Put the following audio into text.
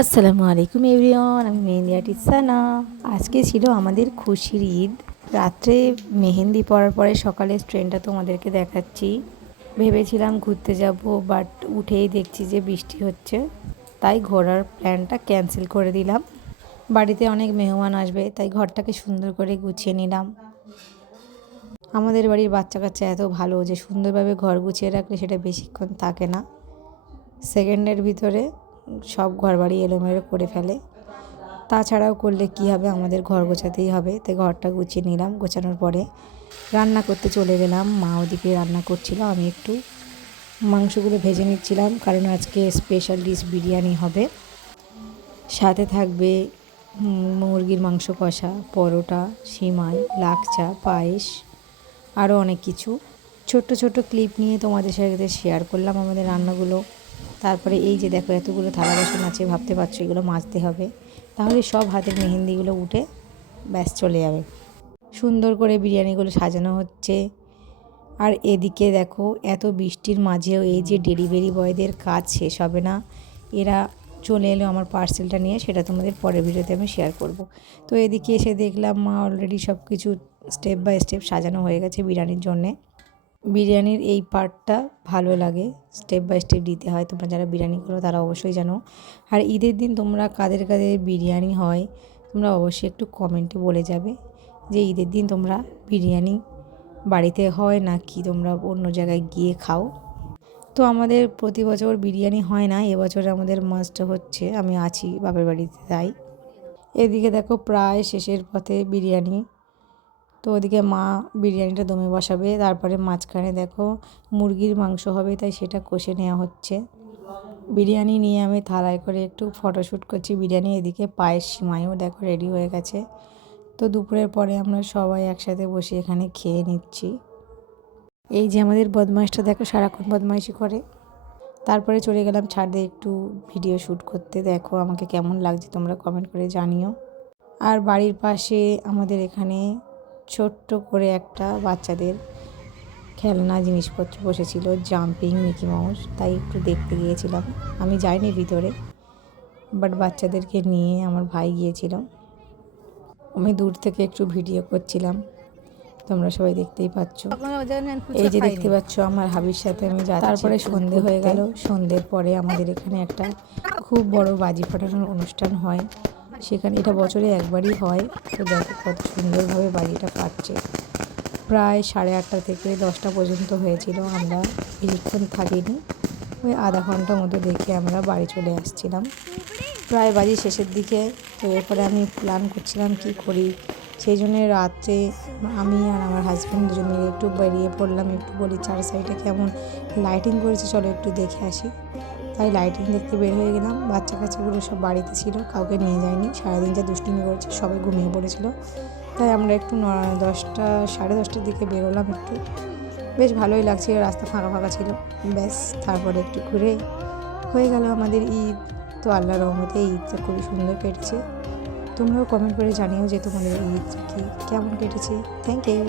আসসালামু আলাইকুম এভরিওয়ান, আমি মেহেন্দি আর্টিস্ট সানা। আজকে ছিল আমাদের খুশির ঈদ। রাত্রে মেহেন্দি পরার পরে সকালের ট্রেনটা তোমাদেরকে দেখাচ্ছি। ভেবেছিলাম ঘুরতে যাব, বাট উঠেই দেখছি যে বৃষ্টি হচ্ছে, তাই ঘোরার প্ল্যানটা ক্যান্সেল করে দিলাম। বাড়িতে অনেক মেহমান আসবে, তাই ঘরটাকে সুন্দর করে গুছিয়ে নিলাম। আমাদের বাড়ির বাচ্চা কাচ্চা এত ভালো যে সুন্দরভাবে ঘর গুছিয়ে রাখলে সেটা বেশিক্ষণ থাকে না, সেকেন্ডের ভিতরে সব ঘরবাড়ি এলোমেলো করে ফেলে। তাছাড়াও করলে কি হবে, আমাদের ঘর গোছাতেই হবে, তাই ঘরটা গুছিয়ে নিলাম। গোছানোর পরে রান্না করতে চলে গেলাম। মা ওদিকে রান্না করছিল, আমি একটু মাংসগুলো ভেজে নিচ্ছিলাম, কারণ আজকে স্পেশাল ডিশ বিরিয়ানি হবে। সাথে থাকবে মুরগির মাংস কষা, পরোটা, সিমাই, লাকচা, পায়েস, আরও অনেক কিছু। ছোট্ট ছোট্ট ক্লিপ নিয়ে তোমাদের সাথে শেয়ার করলাম আমাদের রান্নাগুলো। তারপরে এই যে দেখো, এতগুলো থালা বাসন আছে, ভাবতে পারছো এগুলো মাজতে হবে, তাহলে সব হাতের মেহেন্দিগুলো উঠে ব্যাস চলে যাবে। সুন্দর করে বিরিয়ানিগুলো সাজানো হচ্ছে। আর এদিকে দেখো, এত বৃষ্টির মাঝেও এই যে ডেলিভারি বয়দের কাজ শেষ হবে না। এরা চলে এলো আমার পার্সেলটা নিয়ে, সেটা তোমাদের পরের ভিডিওতে আমি শেয়ার করব। তো এদিকে এসে দেখলাম মা অলরেডি সব কিছু স্টেপ বাই স্টেপ সাজানো হয়ে গেছে বিরিয়ানির জন্যে। বিরিয়ানির এই পার্টটা ভালো লাগে, স্টেপ বাই স্টেপ দিতে হয়। তোমরা যারা বিরিয়ানি করো তারা অবশ্যই জানো। আর ঈদের দিন তোমরা কাদের কাদের বিরিয়ানি হয়, তোমরা অবশ্যই একটু কমেন্টে বলে যাবে যে ঈদের দিন তোমরা বিরিয়ানি বাড়িতে হয় না কি তোমরা অন্য জায়গায় গিয়ে খাও। তো আমাদের প্রতি বছর বিরিয়ানি হয় না, এবছর আমাদের মাস্ট হচ্ছে, আমি আছি বাপের বাড়িতে তাই। এদিকে দেখো প্রায় শেষের পথে বিরিয়ানি। তো ওদিকে মা বিরিয়ানিটা দমে বসাবে, তারপরে মাঝখানে দেখো মুরগির মাংস হবে, তাই সেটা কষে নেওয়া হচ্ছে। বিরিয়ানি নিয়ে আমি থালায় করে একটু ফটোশ্যুট করছি বিরিয়ানি। এদিকে পায়েস, সিমাইও দেখো রেডি হয়ে গেছে। তো দুপুরের পরে আমরা সবাই একসাথে বসে এখানে খেয়ে নিচ্ছি। এই যে আমাদের বদমাইশটা দেখো, সারাক্ষণ বদমাইশি করে। তারপরে চলে গেলাম ছাদে একটু ভিডিও শ্যুট করতে। দেখো আমাকে কেমন লাগছে তোমরা কমেন্ট করে জানিও। আর বাড়ির পাশে আমাদের এখানে ছোট্ট করে একটা বাচ্চাদের খেলনা জিনিসপত্র বসেছিল, জাম্পিং মিকি মাউস, তাই একটু দেখতে গিয়েছিলাম। আমি যাইনি ভিতরে, বাট বাচ্চাদেরকে নিয়ে আমার ভাই গিয়েছিল। আমি দূর থেকে একটু ভিডিও করছিলাম, তোমরা সবাই দেখতেই পাচ্ছ। এই যে দেখতে পাচ্ছ আমার হাবির সাথে আমি যাচ্ছি। তারপরে সন্ধে হয়ে গেল। সন্ধ্যের পরে আমাদের এখানে একটা খুব বড় বাজি ফাটানোর অনুষ্ঠান হয়, সেখানে এটা বছরে একবারই হয়। তো দেখো কত সুন্দরভাবে বাজিটা ফাটছে। প্রায় 8:30 থেকে 10টা পর্যন্ত হয়েছিল। আমরা বেশিক্ষণ থাকিনি, ওই আধা ঘন্টার মতো দেখে আমরা বাড়ি চলে আসছিলাম প্রায় বাজি শেষের দিকে। তো এরপরে আমি প্ল্যান করছিলাম কি করি, সেই জন্যে রাত্রে আমি আর আমার হাজব্যান্ড দুজনে একটু বেরিয়ে পড়লাম। একটু বলি চার সাইডে কেমন লাইটিং করেছে, চলো একটু দেখে আসি। তাই লাইটিং দেখতে বের হয়ে গেলাম। বাচ্চা কাচ্চাগুলো সব বাড়িতে ছিল, কাউকে নিয়ে যায়নি। সারাদিন যা দুষ্টুমি করেছে, সবাই ঘুমিয়ে পড়েছিল। তাই আমরা একটু 10টা, 10:30টার দিকে বেরোলাম। একটু বেশ ভালোই লাগছিল, রাস্তা ফাঁকা ফাঁকা ছিল। ব্যাস তারপরে একটু ঘুরে হয়ে গেল আমাদের ঈদ। তো আল্লাহর রহমতে ঈদটা খুবই সুন্দর কেটেছে। তোমরাও কমেন্ট করে জানিও যে তোমাদের ঈদ কি কেমন কেটেছে। Thank you.